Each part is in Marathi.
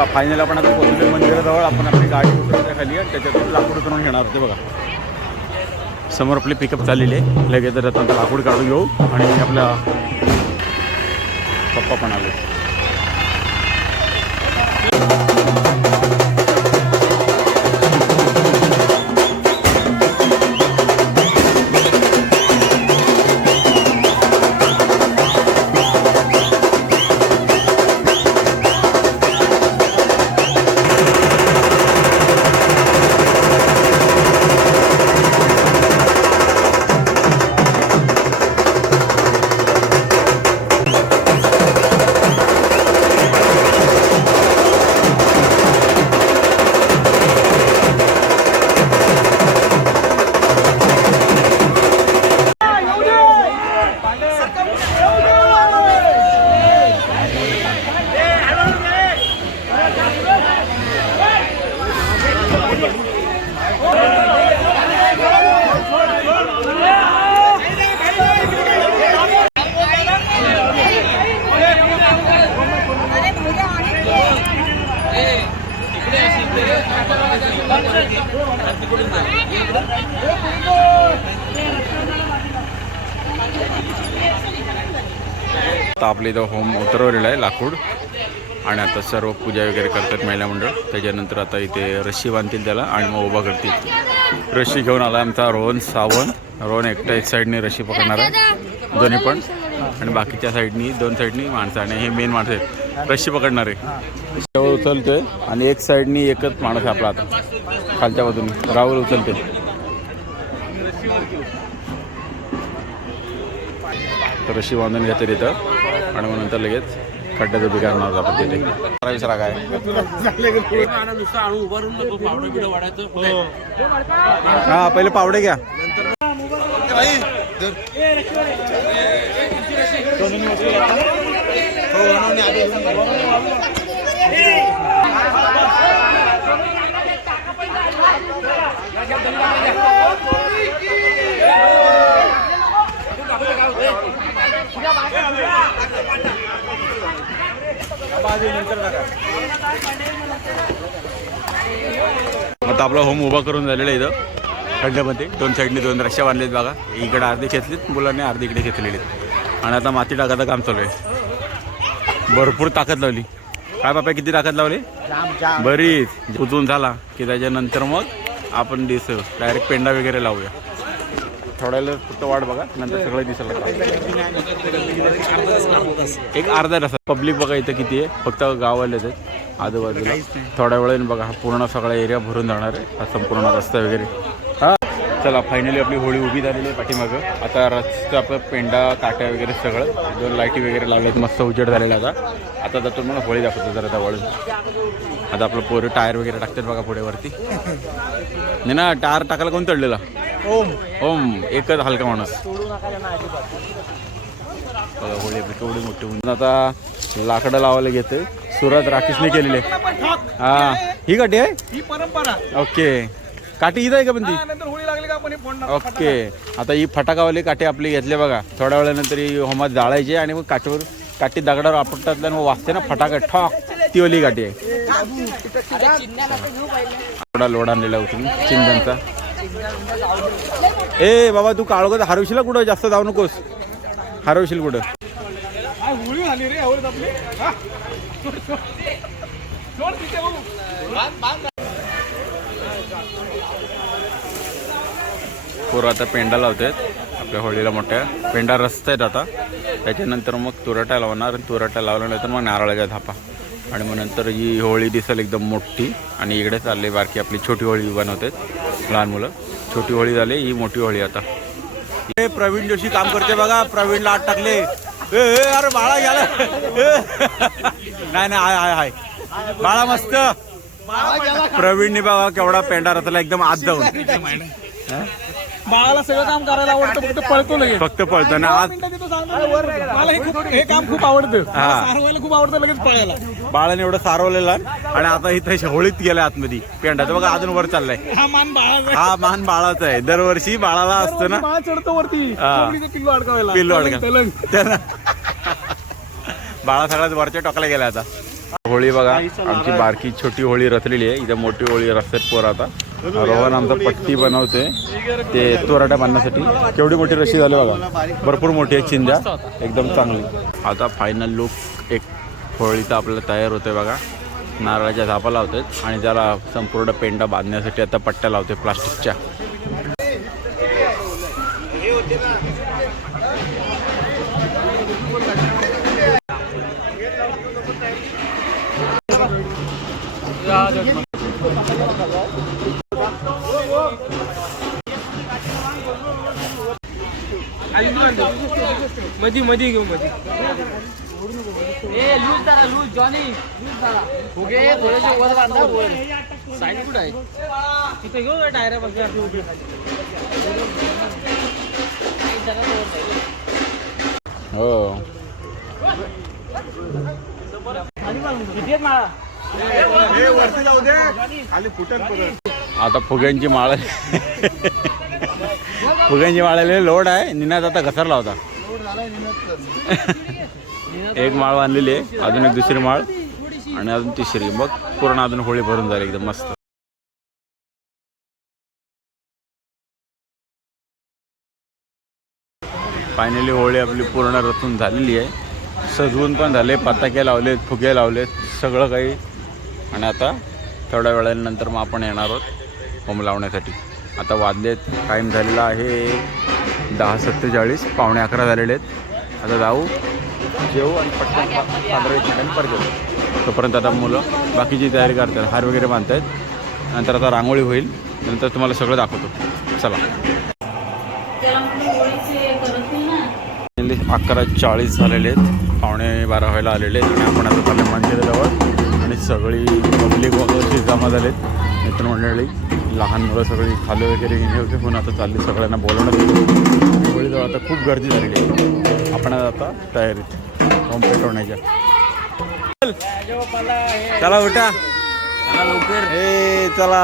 बघा फायनल आपण आता पोहोचलो मंदिराजवळ. आपण आपली गाडी उतरवल्या खाली आणि त्याच्यातून लाकूड उतरवून घेणार होते. बघा समोर आपली पिकअप चाललेली आहे. लगेच आता लाकूड काढून घेऊ आणि आपला पप्पा पण आले. आता आपल्या इथं होम उतरवलेलं आहे लाकूड आणि आता सर्व पूजा वगैरे करतात महिला मंडळ. त्याच्यानंतर आता इथे रस्सी बांधतील त्याला आणि मग उभा करतील. रस्सी घेऊन आला आमचा रोहन सावंत. रोहन एकटा एक साईडने रस्सी पकडणार आहे दोन्ही पण आणि बाकीच्या साईडनी दोन साईडनी माणसं आणि हे मेन माणसं आहेत रस्सी पकडणारे. उचलतोय आणि एक साईडनी एकच माणूस आहे आपला आता खालच्या बाजूने राहुल उचलते. रस्सी बांधून घेते तिथं आणि मग नंतर लगेच खड्ड्यात उभी करणार आपण तिथे. विसरा काय हा पहिले पावडे घ्या. आता आपला होम उभा करून झालेला आहे इथं खड्ड्यामध्ये. दोन साईडने दोन रश्या बांधलेत बघा. इकडे अर्धे खेचलेत मुलांनी अर्धे इकडे खेचलेले आणि आता माती टाकायचं काम चालू आहे. भरपूर ताकद लावली. काय बापा किती ताकद लावली? बरीच. उचलून झाला की त्याच्यानंतर मग आपण डायरेक्ट पेंडा वगैरे लावूया. थोड्याला फक्त वाट बघा नंतर सगळं दिसायला एक अर्धा तास. पब्लिक बघा इथं किती आहे. फक्त गाववालेच आहेत आजूबाजूला. थोड्या वेळाने बघा हा पूर्ण सगळा एरिया भरून जाणार आहे. हा संपूर्ण रस्ता वगैरे. हा चला फायनली आपली होळी उभी झालेली आहे पाठीमागं. आता रस्ता आपलं पेंडा काट्या वगैरे सगळं दोन लाईटी वगैरे लावल्यात. मस्त उजेड झालेला आता जातो मला होळी दाखवतो जरा जवळून. आता आपलं पोरं टायर वगैरे टाकतात बघा पुढे वरती. नाही ना टायर टाकायला कोण चढलेला? ओम एकच हलका माणूस. बघा होळी आपली केवढी मोठी होऊन. आता लाकडं लावायला घेते. सुरुवात राकेशने केलेली आहे. हा ही काठी आहे ही परंपरा. ओके काठी इथं आहे का पण ती? ओके आता ही फटाकावाली काठी आपली घेतली बघा. थोड्या वेळानंतर ही होमात जाळायची आणि मग काठी दगडावर आपटतात आणि मग वाजते ना फटाका ठॉक. ती वाली काठी आहे. थोडा लोड आणलेला उचलून चिंधनचा. ए बाबा तू काळोखात हरवशील कुठं? जास्त जाऊ नकोस. हरवशील कुठं? पोरं आता पेंडा लावतात आपल्या होळीला. मोठ्या पेंडा रचतायत आता. त्याच्यानंतर मग तुरटा लावणार. तुरटा लावल्यानंतर मग नारळाच्या धापा आणि मग नंतर ही होळी दिसेल एकदम मोठी. आणि इकडे चालले बारकी आपली छोटी होळी बनवतात लहान मुलं. छोटी होळी झाली ही मोठी होळी आता. प्रवीण जोशी काम करते बघा. प्रवीणला आत टाकले. अरे बाळा गेला. नाही हाय हाय बाळा मस्त. प्रवीणने बघा केवढा पेंडा रचला एकदम आत जाऊन. बाळाला सगळं काम करायला आवडतं. फक्त पळतो लगेच. फक्त पळतो ना आज. मला हे काम खूप आवडतं. सारवायला खूप आवडतं लगेच पळायला. बाळाने एवढं सारवलेलं आणि आता इथे होळीत गेलाय आतमध्ये पेंडाचं बघा अजून वर चाललाय. हा मान बाळाचा आहे. दरवर्षी बाळाला असतो ना बाळ चढतो वरती पिल्लू अडकावायला. पिल्लू अडका त्याला बाळा सगळ्यात वरच्या टोकाला गेला आता. होळी बघा, आमची बारकी छोटी होळी रचलेली आहे. इथं मोठी होळी रचतात पोर. आता रोहन आमचा पट्टी बनवते ते तोराट्या बांधण्यासाठी. केवढी मोठी रशी झाली बघा, भरपूर मोठी आहे चिंध्या, एकदम चांगली. आता फायनल लुक एक होळीचा आपल्याला तयार होतोय बघा. नारळाच्या झापा लावतात आणि त्याला संपूर्ण पेंडा बांधण्यासाठी आता पट्ट्या लावते प्लास्टिकच्या. मधी मधी घेऊ मधी. लूज जरा लूज जॉनी लूज जरा ओके थोडेसे वर बांधा वर साईड कुठे आहे तिथे घेऊ टायर बघा. हो आता फुग्यांची माळ फुग्यांची माळाला लोड आहे. निनाद आता घसरला होता. एक माळ बांधलेली आहे, अजून एक दुसरी माळ आणि अजून तिसरी. मग पूर्ण अजून होळी भरून झाली एकदम मस्त. फायनली होळी आपली पूर्ण रचून झालेली आहे. सजवून पण झाले, पताके लावलेत, फुगे लावलेत, सगळं काही. आणि आता थोड्या वेळानंतर मग आपण येणार आहोत होम लावण्यासाठी. आता वाजलेत, टाईम झालेला आहे 10:47, 11:45 झालेले आहेत. आता जाऊ, जेवू आणि पटकन 15 ठिकाणी परत येऊ. तोपर्यंत आता मुलं बाकीची तयारी करतात, हार वगैरे बांधत आहेत. नंतर आता रांगोळी होईल, नंतर तुम्हाला सगळं दाखवतो. चला. 11:40 झालेले आहेत, 11:15 व्हायला आलेले आहेत. आणि आपण आता चालले मंदिराजवळ आणि सगळी पब्लिक वगैरे जमा झालेत. मित्रमंडळी, लहान मुलं सगळी खाली वगैरे घेणे होते, पण आता चालली सगळ्यांना बोलवण्यात येते. होळीजवळ आता खूप गर्दी झालेली आहे. आपण आता तयारीत होम पेटवण्याच्या. चला उठा, चला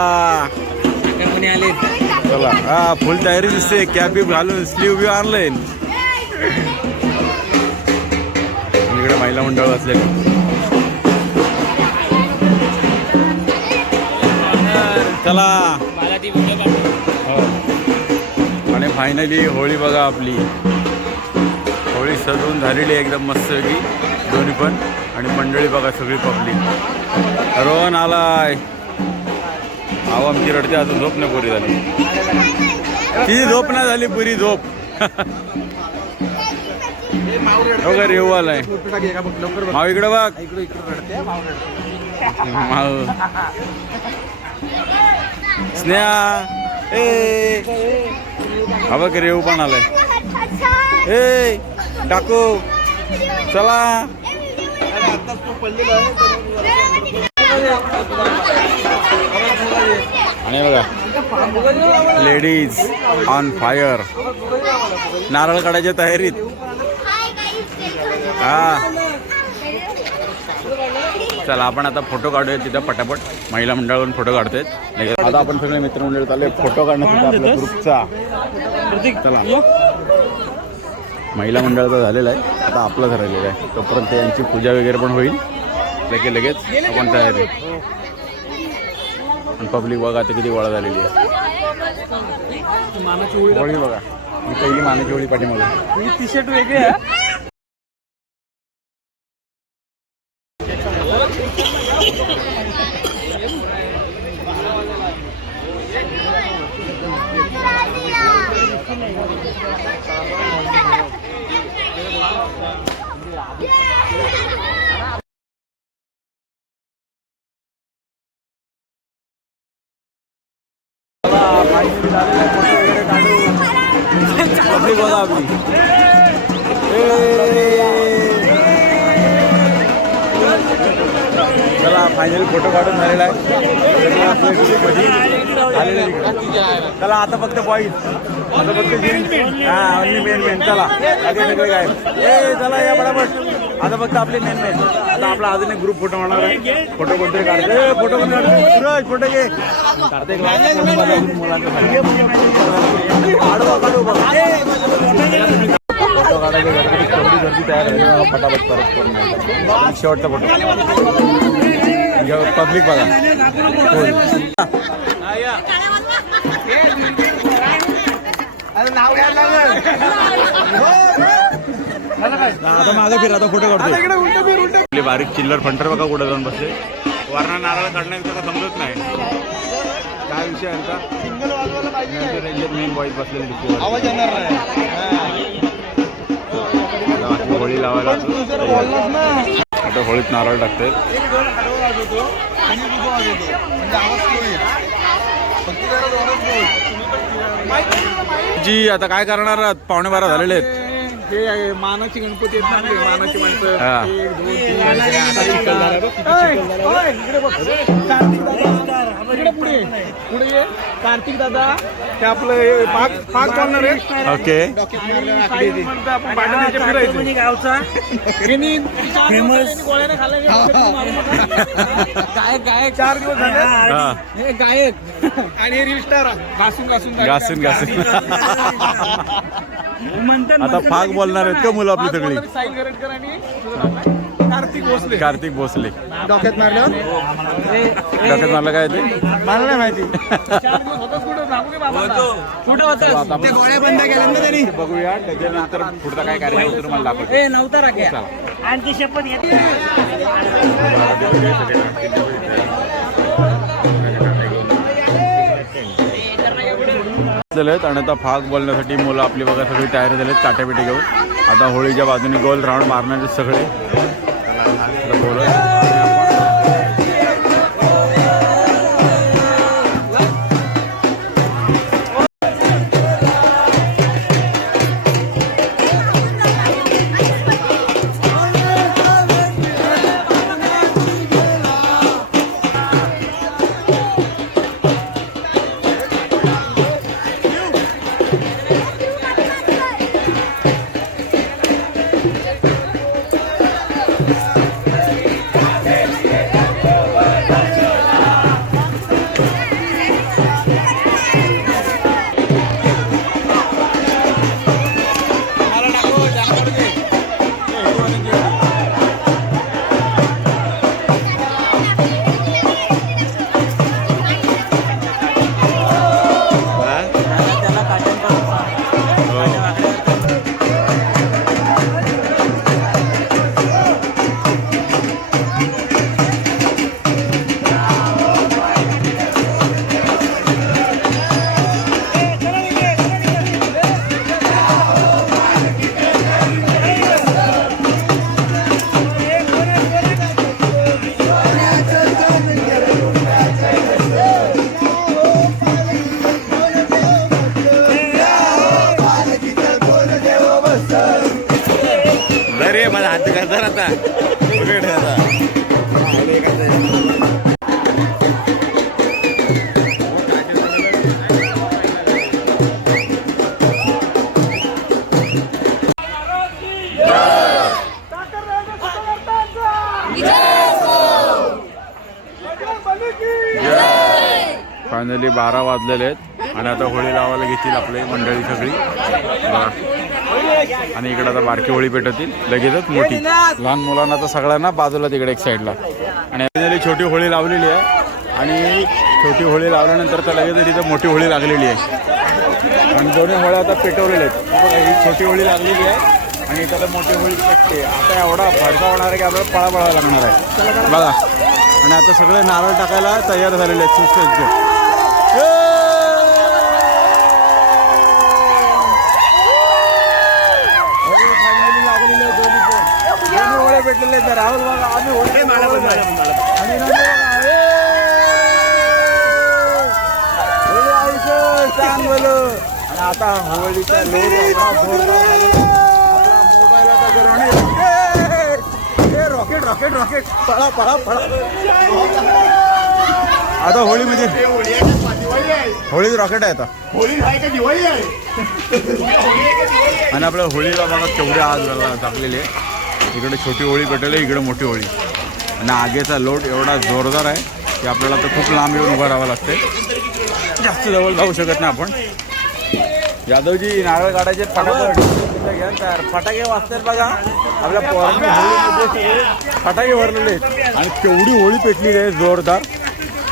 आले चला. हा फुल तयारी दिसते, कॅप बी घालून स्लीव बी आणलंय. इकडे महिला मंडळ असलेली. चला. हो. आणि फायनली होळी बघा आपली. होळी सजवून झालेली आहे एकदम मस्तपैकी दोन्ही पण. आणि मंडळी बघा सगळी पब्लिक. रोहन आलाय. आव आमची रडते, अजून झोप नाही पुरी झाली. तिची झोप नाही झाली पुरी झोप. वगैरे येऊ आलाय. माव इकडं बघ. माव स्नेहा हा बघ रेऊ पण आलाय. ए टाकू चला. आणि बघा लेडीज ऑन फायर, नारळ काढायच्या तयारीत. हा चला आपण आता फोटो काढूया तिथं पटापट. महिला मंडळावरून फोटो काढतायत. आता आपण सगळे मित्रमंडळ चालले फोटो काढण्यासाठी आपल्या ग्रुपचा. चला महिला मंडळाचा झालेला आहे, आता आपलं झालेलं आहे. तोपर्यंत यांची पूजा वगैरे पण होईल. लगेच आपण तयारी. आणि पब्लिक बघा आता किती गोळा झालेली आहे. होळी बघा, ही पहिली मानाची होळी पाठीमागे. टी शर्ट वेगळी आहे. पब्लिक बघा आपली. चला फायनली फोटो काढून झालेला आहे. चला आता फक्त बॉईज, आता फक्त जेंट्स. हा ओनली मेन. चला सगळे काय चला या बरोबर. आता फक्त आपले मेन. आता आपला अजून एक ग्रुप फोटो होणार आहे. फोटो कोणतरी काढते. फोटो कोण काढते? सूरज फोटो घे. मुलांचा फोटो काढायचे गर्दी तेवढी गर्दी तयार आहे फटाफट परत करून नाही. शेवटचा फोटो पब्लिक बघा. आता माझा फिर आता फोटो काढतो. बारीक चिल्लर फंटर बघा कुठे जाऊन बसले. वरना नारळ काढण्याचं का समजत नाही काय विषय मेन बॉईज बसलेले आवाज येणार नाही. होळी लावायला आता होळीत नारळ टाकते. जी आता काय करणार आहात? 11:15 झालेले आहेत. हे मानाची गणपती आहेत ना, मानाची माणसं. हा. 1 2 3 इकडे बघ. कार्तिक दादा इकडे पुढे पुढे ये. कार्तिक दादा ते आपलं हे पाक बोलणार आहे. ओके आपण भांडणाच्या फिरायचं गावचा फेमस गोळ्याने खाल्ला. गायक गायक 4 दिवस झाले. हा. हे गायक आणि रील स्टार घासून घासून घासून घासून आता पाक बोलणार आहेत का मुलं आपली सगळी? साई गरटकर आणि कार्तिक भोसले. कार्तिक भोसले डोक्यात मारल्यावर डोक्यात मारलं काय ते मला नाही माहिती. 4 दिवस होतं कुठं सांगू की बाबा कुठं होतं ते गोळ्या बंद केल्या ना तरी. बघूया त्याच्यानंतर पुढचा काय कार्यक्रम होतो तुम्हाला दाखवतो. नव्हता राख्या आणखी शपथ येते. आणि आता फाग बोलण्यासाठी मुलं आपली बघा सगळी तयारी झालीत काट्यापिटी घेऊन. आता होळीच्या बाजूने गोल राऊंड मारणारे सगळे माझा हात करतात आता फायनली 12 वाजलेले आहेत आणि आता होळी लावायला घेतील आपली मंडळी सगळी. आणि इकडे आता बारकी होळी पेटवतील लगेचच मोठी. लहान मुलांना तर सगळ्यांना बाजूला तिकडे एक साईडला. आणि फायनली छोटी होळी लावलेली आहे आणि छोटी होळी लावल्यानंतर तर लगेच तिथं मोठी होळी लागलेली आहे. आणि दोन्ही होळ्या आता पेटवलेल्या आहेत. बघा ही छोटी होळी लागलेली आहे आणि इथं तर मोठी होळी पेटते. आता एवढा भडका होणार आहे की आपल्याला पळा पळावा लागणार आहे बघा. आणि आता सगळे नारळ टाकायला तयार झालेले आहेत सुसज्ज. भेटलेले तर राहुल बघा आम्ही होळी सांग बोलो. आणि आता होळीचा मोबाईल रॉकेट रॉकेट रॉकेट पळा पळा पळा. आता होळी म्हणजे होळी रॉकेट आहे आता. होळी आहे का दिवाळी आहे. आणि आपल्या होळीला बघा केवढी आग टाकलेली आहे. इकडे छोटी होळी पेटवली इकडे मोठी होळी. आणि आगीचा लोट एवढा जोरदार आहे की आपल्याला तर खूप लांब येऊन उभं राहावं लागते. जास्त जवळ जाऊ शकत नाही आपण. यादवजी नारळ काढायचे फटाफट. घ्या तयार. फटाके वाजतात बघा आपल्या पोरांनी होळीमध्ये सगळे फटाके भरलेले आहेत आणि केवढी होळी पेटलेली आहे जोरदार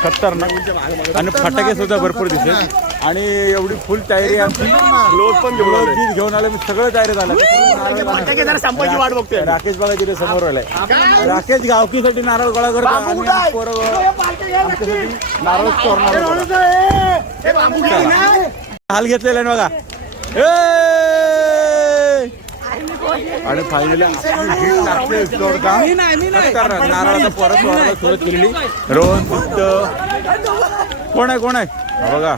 खतरनाक आणि फटाके सुद्धा भरपूर दिसत आणि एवढी फुल तयारी आमची ग्लोव्ह पण घेऊन आले मी सगळं तयारी झालं. संपाची वाट बघतोय. राकेश बघा तिथे समोर आलाय. राकेश गावकीसाठी नारळ गोळा करतो आणि पोरं आमच्यासाठी नारळ चोरणार. हाल घेतलेला आहे बघा. आणि फायनली नारळाचा परत सोडायला सुरुवात केलेली. रोहन सुद्ध कोण आहे हा बघा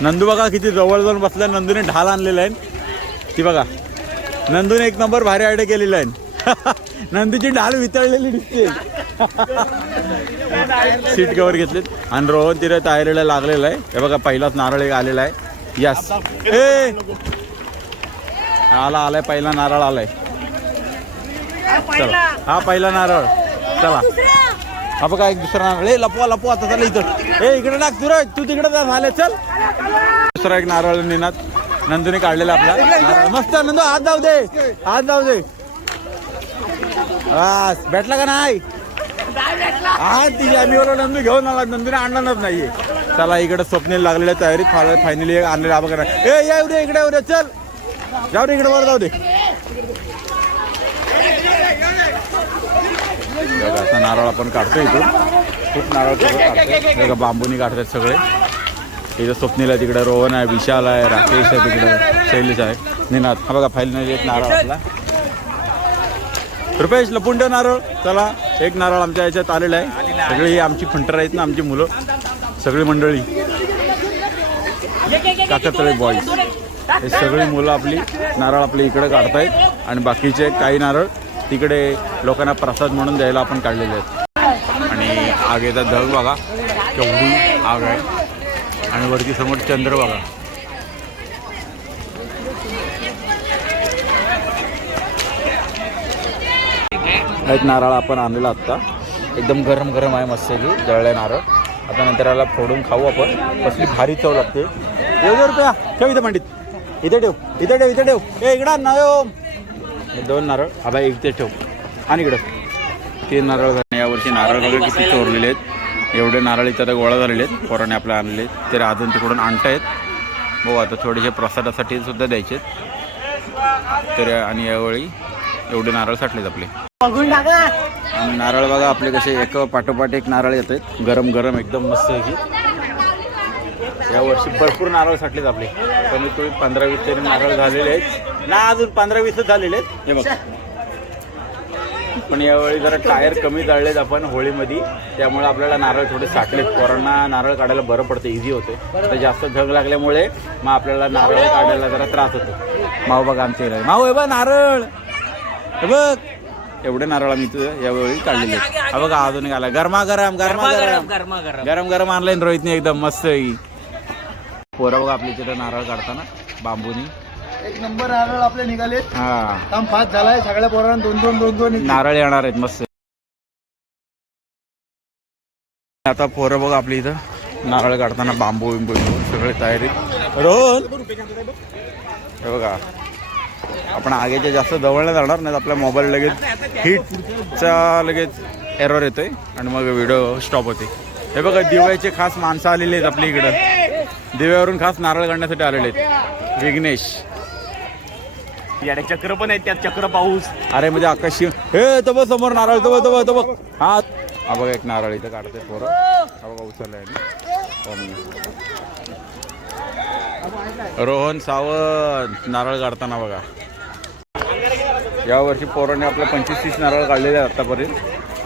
नंदू बघा किती जवळ जाऊन बसलाय. नंदूने ढाल आणलेला आहे ती बघा. नंदूने एक नंबर भारी आयडिया केलेला आहे. नंदूची ढाल वितळलेली दिसते. सीट कव्हर घेतलेत आणि रोहन तिथे तयारीला लागलेला आहे. हे बघा पहिलाच नारळ एक आलेला आहे. यस आलाय पहिला नारळ आलाय. चला हा पहिला नारळ. चला हा बघा एक दुसरा नारळ. लपवा आता चला इथं. इकडे टाक तू तिकडे झाले. चल दुसरा एक नारळ निनात नंदूने काढलेला आपला नारळ. मस्त नंदू हात जाऊ दे. भेटला का नाही? हा ती आम्ही नंदू घेऊन आला. नंदूने आणणारच नाहीये. चला इकडे स्वप्नील लागलेल्या तयारीत फायनली आणलेला बघा. इकडे चल जाऊ दे इकडे वर जाऊ दे. असा नारळ आपण काढतो इथून. खूप नारळ काढतो. बांबूनी काढतात सगळे. इथं स्वप्नील आहे, तिकडे रोहन आहे, विशाल आहे, राकेश आहे, तिकडे शैलेश आहे, निनाद. हा बघा फायनली एक नारळ आपला. रुपेश लपून ठेव नारळ. चला एक नारळ आमच्या याच्यात आलेला आहे. सगळी आमची फंटर आहेत ना, आमची मुलं सगळी मंडळी काकतळे बॉईज हे सगळी मुलं आपली नारळ आपली इकडे काढतायत आणि बाकीचे काही नारळ तिकडे लोकांना प्रसाद म्हणून द्यायला आपण काढलेले आहेत. आणि आगेचा धग बघा केवढी आग आहे आणि वरती समोर चंद्र बघा. एक नारळ आपण आणलेला आत्ता एकदम गरम गरम आहे मस्त जळले नारळ. आता नंतर याला फोडून खाऊ आपण. कसली भारी चव लागते. रुपया ठेव इथे मांडीत. इथे ठेव. इकडं ना हे 2 नारळ आबा इथे ठेव आणि इकडं 3 नारळ. यावर्षी नारळ वगैरे किती चोरलेले आहेत. एवढे नारळ इथं आता गोळा झालेले आहेत. पोराने आपल्या आणलेले आहेत. ते अजून तिकडून आणतायत. हो आता थोडेसे प्रसादासाठी सुद्धा द्यायचे तर. आणि यावेळी एवढे नारळ साठलेत आपले. आणि नारळ बघा आपले कसे एक पाठोपाठ एक नारळ येत आहेत गरम गरम एकदम मस्त की. यावर्षी भरपूर नारळ साठलेत आपले. कमीत कमी 15-20 तरी नारळ झालेले आहेत ना. अजून 15-20 झालेले आहेत हे बघा. पण यावेळी जरा टायर कमी जाळलेत आपण होळीमध्ये, त्यामुळे आपल्याला नारळ थोडे साठलेत. पोरांना नारळ काढायला बरं पडतं, इझी होते. तर जास्त धग लागल्यामुळे मग आपल्याला नारळ काढायला जरा त्रास होतो. माऊ बघा आमचे माऊ हे बघ नारळ हे बघ. एवढे नारळ आम्ही इथं यावेळी काढलेले आहेत. हा बघा अजून आला गरमागरम गरम आणलाय रोहितने एकदम मस्त. पोरं बघा आपली तिथं नारळ काढताना बांबूनी एक नंबर नारळ आपले निघाले. हा काम फास्ट झालाय. सगळ्या पोरांना 2-2 नारळ येणार आहेत मस्त. आता पोरं बघा आपली इथं नारळ काढताना बांबू सगळे तयारीत. रोहन हे बघा आपण आगेच्या जास्त जवळ नाही जाणार नाही. आपल्या मोबाईल लगेच हीटचा लगेच एरर येतोय आणि मग व्हिडिओ स्टॉप होते. हे बघा दिव्याचे खास माणसं आलेले आहेत आपल्या इकडं. दिव्यावरून खास नारळ काढण्यासाठी आलेले आहेत. विघ्नेश याडे चक्र पण आहेत त्यात. चक्र पाऊस अरे म्हणजे आकाशी हे तो बघ समोर नारळ तो बघ. हा बघा एक नारळ इथं काढते पोरं. हा बघा उचललाय. रोहन सावंत नारळ काढताना बघा. यावर्षी पोरांनी आपल्या 25-30 नारळ काढलेले आहेत आत्तापर्यंत.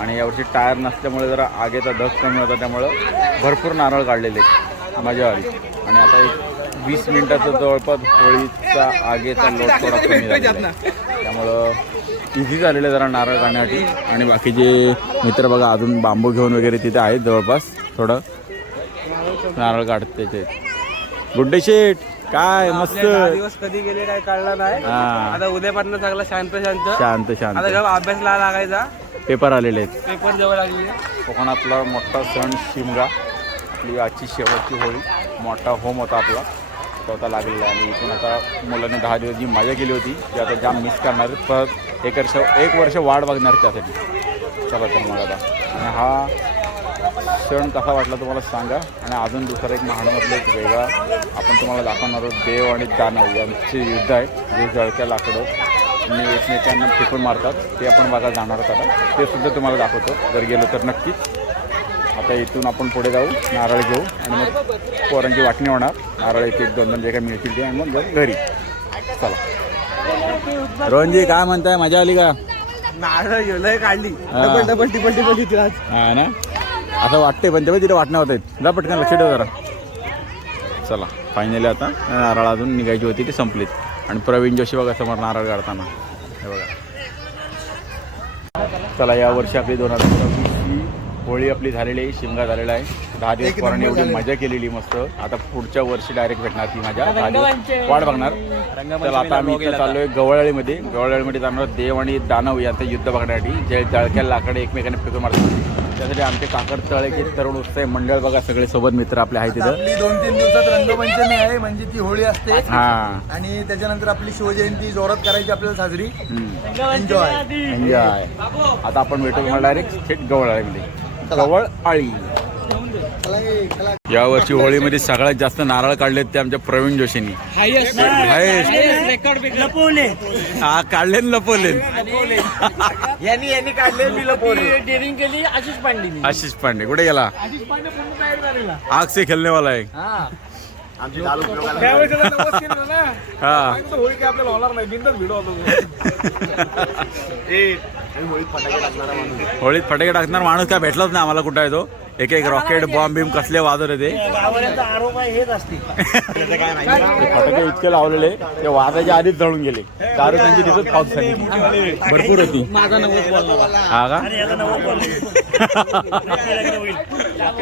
आणि यावर्षी टायर नसल्यामुळे जरा आगेचा धग कमी होता, त्यामुळं भरपूर नारळ काढलेले मजा आली. आणि आता एक 20 मिनिटाचं जवळपास होळीचा आगेचा लोट थोडा कमी झाला, त्यामुळं इझी झालेलं जरा नारळ काढण्यासाठी. आणि बाकीचे मित्र बघा अजून बांबू घेऊन वगैरे तिथे आहेत जवळपास. थोडं नारळ काढते ते. गुड्डे शेठ काय मस्त दिवस कधी गेले काय कळला नाही. आता उद्यापासून चांगला शांत आता अभ्यासला लागायचा. पेपर आलेले आहेत. पेपर जवळ लागले. कोकणातला मोठा सण शिमगा. आपली आजची शेवटची होळी मोठा होम होता आपला. तो आता लागलेला आहे आणि इथून आता मुलांनी 10 दिवस जी मजा केली होती ती आता जाम मिस करणार आहेत. परत एक वर्ष वाढ बघणार त्यासाठी. चला तर मग आता आणि हा क्षण कसा वाटला तुम्हाला सांगा. आणि अजून दुसरा एक महाडमधलं एक वेगळा आपण तुम्हाला दाखवणार आहोत. देव आणि दानव यांचे युद्ध आहे जे जळक्या लाकडं आणि एकमेकांना फेकून मारतात ते आपण बघा जाणार आहोत. आता ते सुद्धा तुम्हाला दाखवतो जर गेलो तर नक्कीच. आता इथून आपण पुढे जाऊ, नारळ घेऊ आणि मग पोरांची वाटणी होणार. नारळ एक 1-2 जे काय मिळतील ते आणि मग घरी. चला रोहनजी काय म्हणताय, मजा आली का? नारळ गेलंय काढली डबल टिपल इथे आज. हा ना, असं वाटतंय पण तेव्हा तिथे वाटणं होत आहेत. जा पटकन लक्ष ठेव जरा. चला फायनली आता नारळ अजून निघायची होती ती संपलीत. आणि प्रवीण जोशी बघा समोर नारळ काढताना हे बघा. चला यावर्षी आपली 2024 होळी आपली झालेली आहे, शिमगा झालेला आहे. 10 दिवस पोरांनी एवढी मजा केलेली मस्त. आता पुढच्या वर्षी डायरेक्ट भेटणार ती मजा. 10 दिवस वाट बघणार. तर आता आम्ही इथं चाललोय गवळाळीमध्ये. गवळाळीमध्ये जाणार देव आणि दानव यांचं युद्ध बघण्यासाठी. जे जळक्या लाकडे एकमेकांना फेकून मारतात त्यासाठी आमचे काकड तळेचे तरुण उत्साही मंडळ बघा सगळे सोबत मित्र आपले आहेत तिथं. आपली 2-3 दिवसात रंगपंचमी आहे म्हणजे ती होळी असते. हा आणि त्याच्यानंतर आपली शिवजयंती जोरात करायची आपल्याला साजरी. एन्जॉय. आता आपण भेटू तुम्हाला डायरेक्ट थेट गवळाळीमध्ये. गवळआळी. यावर्षी होळीमध्ये सगळ्यात जास्त नारळ काढलेत ते आमच्या प्रवीण जोशींनी. हा काढले लपवले. यांनी काढले मी लपवले. डेअरिंग केली आशिष पांडेनी. आशिष पांडे कुठे गेला? आशिष पांडे पूर्ण तयार झालेला. आग से खेलने वाला आहे. त्यावेळेस त्याला नवस केलं ना. हा तर होळी काय आपल्याला होणार नाही. बिंदास भिडो होतो. होळीत फटाके टाकणार माणूस काय भेटलाच नाही आम्हाला. कुठं आहे तो? एक रॉकेट बॉम्ब बिम कसले वाजत होते. आरोप आहे हेच असते. फटाके इतके लावलेले ते वाजायच्या आधीच जळून गेले. दारू त्यांची तिथंच पाऊस झाली भरपूर होती. माझा नवस बोलणार. हा का?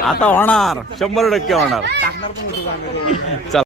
आता होणार 100% होणार. चला